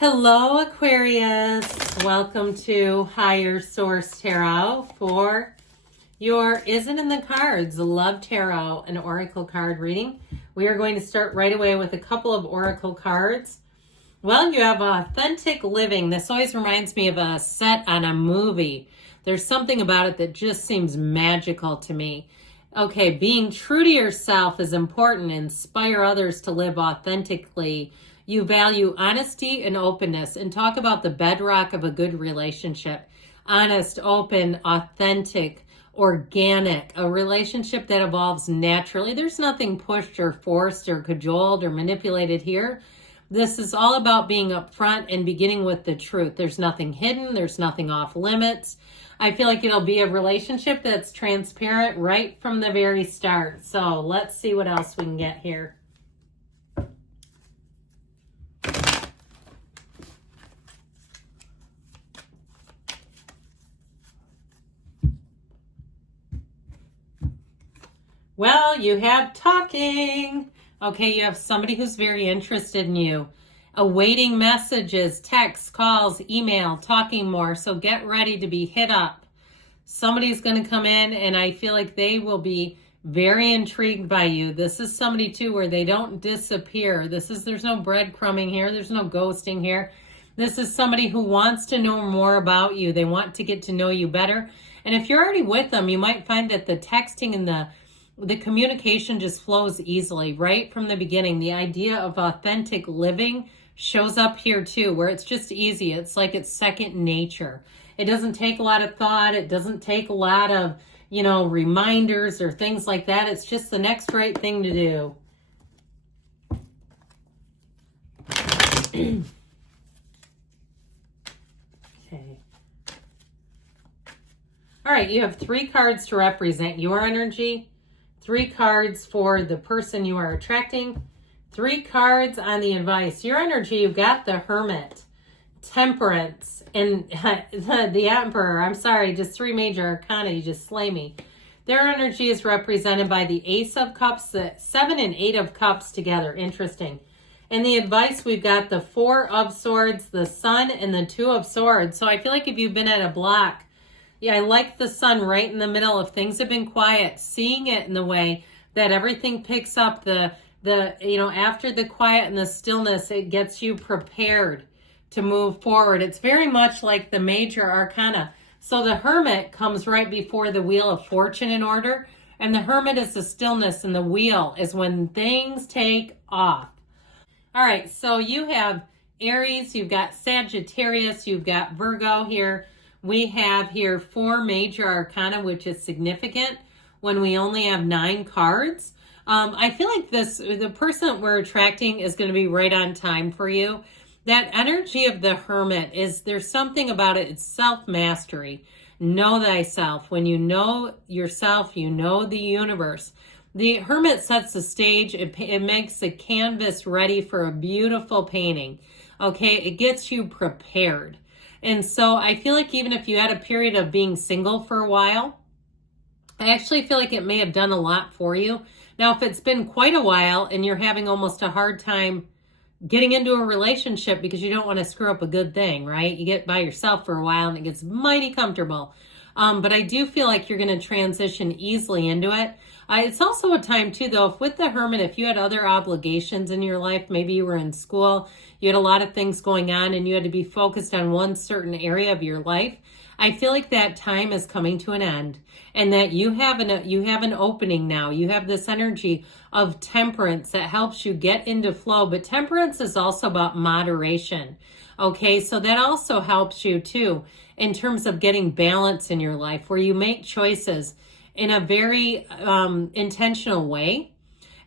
Hello, Aquarius. Welcome to Higher Source Tarot for your Isn't in the Cards Love Tarot and Oracle card reading. We are going to start right away with a couple of Oracle cards. Well, you have Authentic Living. This always reminds me of a set on a movie. There's something about it that just seems magical to me. Okay, being true to yourself is important. Inspire others to live authentically. You value honesty and openness, and talk about the bedrock of a good relationship. Honest, open, authentic, organic, a relationship that evolves naturally. There's nothing pushed or forced or cajoled or manipulated here. This is all about being upfront and beginning with the truth. There's nothing hidden. There's nothing off limits. I feel like it'll be a relationship that's transparent right from the very start. So let's see what else we can get here. Well, you have talking. Okay, you have somebody who's very interested in you. Awaiting messages, texts, calls, email, talking more. So get ready to be hit up. Somebody's going to come in and I feel like they will be very intrigued by you. This is somebody too where they don't disappear. There's no breadcrumbing here. There's no ghosting here. This is somebody who wants to know more about you. They want to get to know you better. And if you're already with them, you might find that the texting and the communication just flows easily right from the beginning. The idea of authentic living shows up here too, where it's just easy. It's like it's second nature. It doesn't take a lot of thought. It doesn't take a lot of, reminders or things like that. It's just the next right thing to do. Okay. All right, you have 3 cards to represent your energy. 3 cards for the person you are attracting. 3 cards on the advice. Your energy, you've got the Hermit, Temperance, and the Emperor. I'm sorry, just 3 major arcana. You just slay me. Their energy is represented by the Ace of Cups, the 7 and 8 of Cups together. Interesting. And the advice, we've got the 4 of Swords, the Sun, and the 2 of Swords. So I feel like if you've been at a block, yeah, I like the Sun right in the middle. If things have been quiet, seeing it in the way that everything picks up after the quiet and the stillness, it gets you prepared to move forward. It's very much like the major arcana. So the Hermit comes right before the Wheel of Fortune in order. And the Hermit is the stillness, and the Wheel is when things take off. All right, so you have Aries, you've got Sagittarius, you've got Virgo here. We have here 4 major arcana, which is significant when we only have 9 cards. I feel like the person that we're attracting is going to be right on time for you. That energy of the Hermit there's something about it. It's self-mastery. Know thyself. When you know yourself, you know the universe. The Hermit sets the stage. It makes the canvas ready for a beautiful painting. Okay, it gets you prepared. And so I feel like even if you had a period of being single for a while, I actually feel like it may have done a lot for you. Now, if it's been quite a while and you're having almost a hard time getting into a relationship because you don't want to screw up a good thing, right? You get by yourself for a while and it gets mighty comfortable. But I do feel like you're going to transition easily into it. It's also a time too, though, if with the Hermit, if you had other obligations in your life, maybe you were in school, you had a lot of things going on and you had to be focused on one certain area of your life, I feel like that time is coming to an end and that you have an opening now. You have this energy of temperance that helps you get into flow, but temperance is also about moderation. Okay, so that also helps you too in terms of getting balance in your life where you make choices in a very intentional way.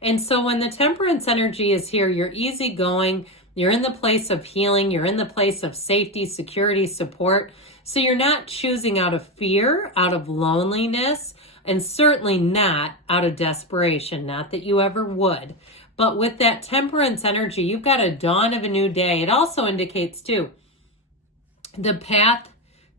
And so when the temperance energy is here, you're easygoing, you're in the place of healing, you're in the place of safety, security, support. So you're not choosing out of fear, out of loneliness, and certainly not out of desperation. Not that you ever would. But with that temperance energy, you've got a dawn of a new day. It also indicates too, the path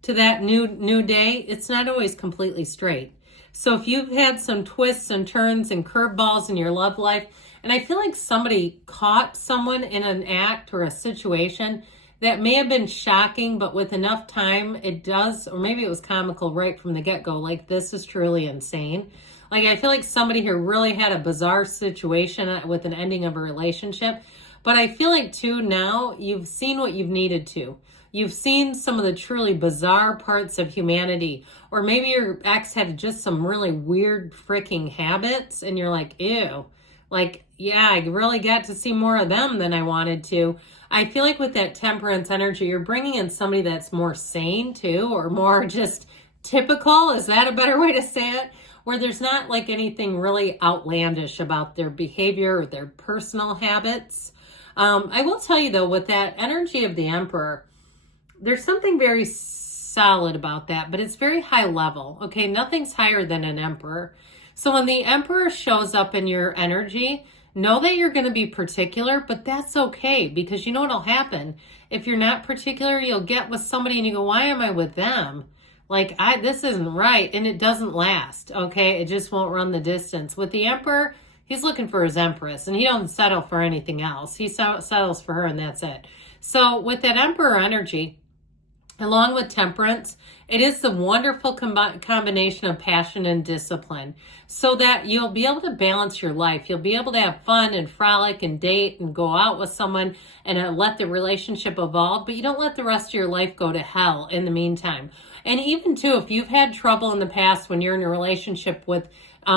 to that new day, it's not always completely straight. So if you've had some twists and turns and curveballs in your love life, and I feel like somebody caught someone in an act or a situation that may have been shocking, but with enough time, it does, or maybe it was comical right from the get-go, like, this is truly insane. Like, I feel like somebody here really had a bizarre situation with an ending of a relationship, but I feel like, too, now you've seen what you've needed to. You've seen some of the truly bizarre parts of humanity, or maybe your ex had just some really weird freaking habits, and you're like, ew. Like, yeah, I really got to see more of them than I wanted to. I feel like with that temperance energy, you're bringing in somebody that's more sane too, or more just typical. Is that a better way to say it? Where there's not like anything really outlandish about their behavior or their personal habits. I will tell you though, with that energy of the Emperor, there's something very solid about that, but it's very high level. Okay, nothing's higher than an Emperor. So when the Emperor shows up in your energy, know that you're going to be particular, but that's okay, because you know what'll happen. If you're not particular, you'll get with somebody and you go, why am I with them? Like, this isn't right. And it doesn't last. Okay. It just won't run the distance. With the Emperor, he's looking for his Empress, and he don't settle for anything else. He settles for her, and that's it. So with that Emperor energy, along with temperance, it is the wonderful combination of passion and discipline, so that you'll be able to balance your life. You'll be able to have fun and frolic and date and go out with someone and let the relationship evolve, but you don't let the rest of your life go to hell in the meantime. And even too, if you've had trouble in the past when you're in a relationship with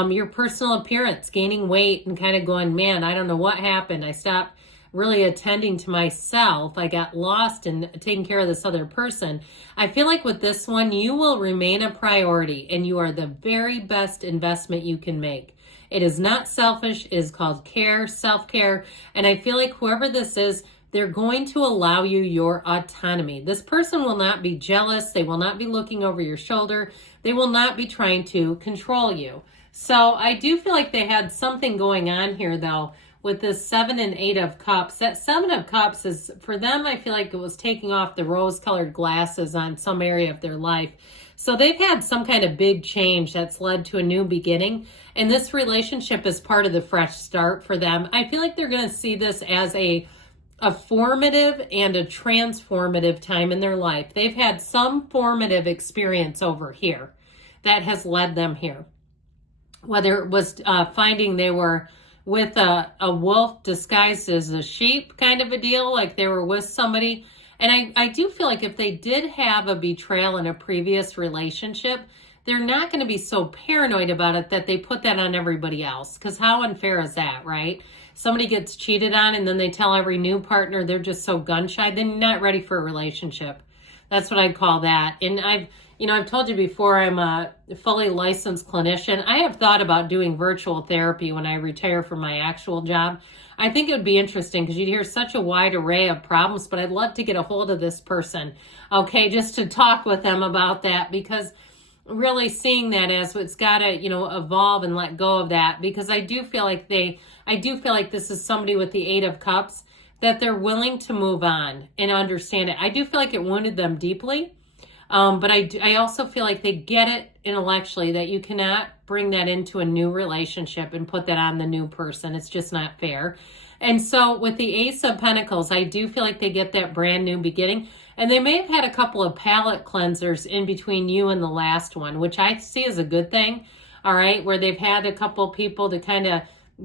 your personal appearance, gaining weight and kind of going, man, I don't know what happened. I stopped really attending to myself. I got lost in taking care of this other person. I feel like with this one, you will remain a priority, and you are the very best investment you can make. It is not selfish. It is called care, self-care. And I feel like whoever this is, they're going to allow you your autonomy. This person will not be jealous. They will not be looking over your shoulder. They will not be trying to control you. So I do feel like they had something going on here, though, with this 7 and 8 of Cups. That 7 of Cups is, for them, I feel like it was taking off the rose-colored glasses on some area of their life. So they've had some kind of big change that's led to a new beginning. And this relationship is part of the fresh start for them. I feel like they're going to see this as a formative and a transformative time in their life. They've had some formative experience over here that has led them here. Whether it was finding they were with a wolf disguised as a sheep kind of a deal, like they were with somebody. And I do feel like if they did have a betrayal in a previous relationship, they're not going to be so paranoid about it that they put that on everybody else. Because how unfair is that, right? Somebody gets cheated on and then they tell every new partner they're just so gun-shy, then you're not ready for a relationship. That's what I'd call that. And I've told you before, I'm a fully licensed clinician. I have thought about doing virtual therapy when I retire from my actual job. I think it would be interesting because you'd hear such a wide array of problems, but I'd love to get a hold of this person, okay, just to talk with them about that, because really seeing that as it's got to, evolve and let go of that, because I do feel like this is somebody with the 8 of Cups, that they're willing to move on and understand it. I do feel like it wounded them deeply. But I also feel like they get it intellectually that you cannot bring that into a new relationship and put that on the new person. It's just not fair. And so with the Ace of Pentacles, I do feel like they get that brand new beginning. And they may have had a couple of palate cleansers in between you and the last one, which I see as a good thing. All right. Where they've had a couple people to kind of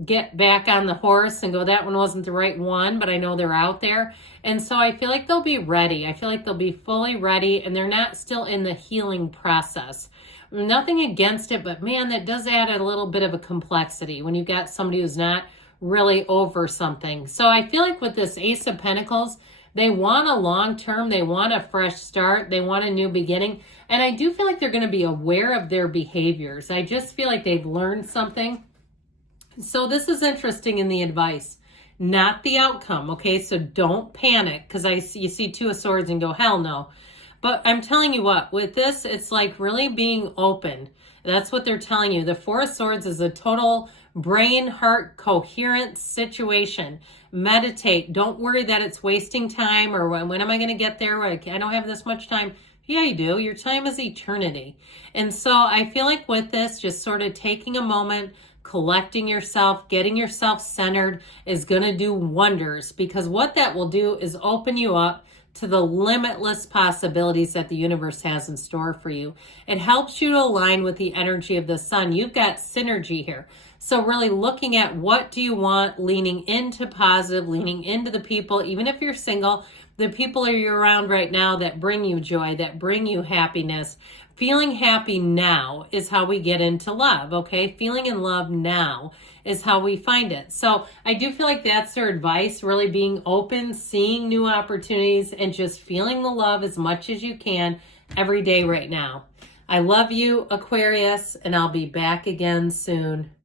get back on the horse and go, that one wasn't the right one, but I know they're out there. And so I feel like they'll be ready. I feel like they'll be fully ready, and they're not still in the healing process. Nothing against it, but man, that does add a little bit of a complexity when you got somebody who's not really over something. So I feel like with this Ace of Pentacles, they want a long term, they want a fresh start, they want a new beginning. And I do feel like they're going to be aware of their behaviors. I just feel like they've learned something. So this is interesting in the advice, not the outcome, okay? So don't panic, because you see 2 of Swords and go, hell no. But I'm telling you what, with this, it's like really being open. That's what they're telling you. The 4 of Swords is a total brain, heart, coherent situation. Meditate. Don't worry that it's wasting time, or when am I going to get there? I don't have this much time. Yeah, you do. Your time is eternity. And so I feel like with this, just sort of taking a moment collecting yourself, getting yourself centered is going to do wonders, because what that will do is open you up to the limitless possibilities that the universe has in store for you. It helps you to align with the energy of the sun. You've got synergy here. So really looking at what do you want, leaning into positive, leaning into the people, even if you're single, the people you're around right now that bring you joy, that bring you happiness. Feeling happy now is how we get into love, okay? Feeling in love now is how we find it. So I do feel like that's their advice, really being open, seeing new opportunities, and just feeling the love as much as you can every day right now. I love you, Aquarius, and I'll be back again soon.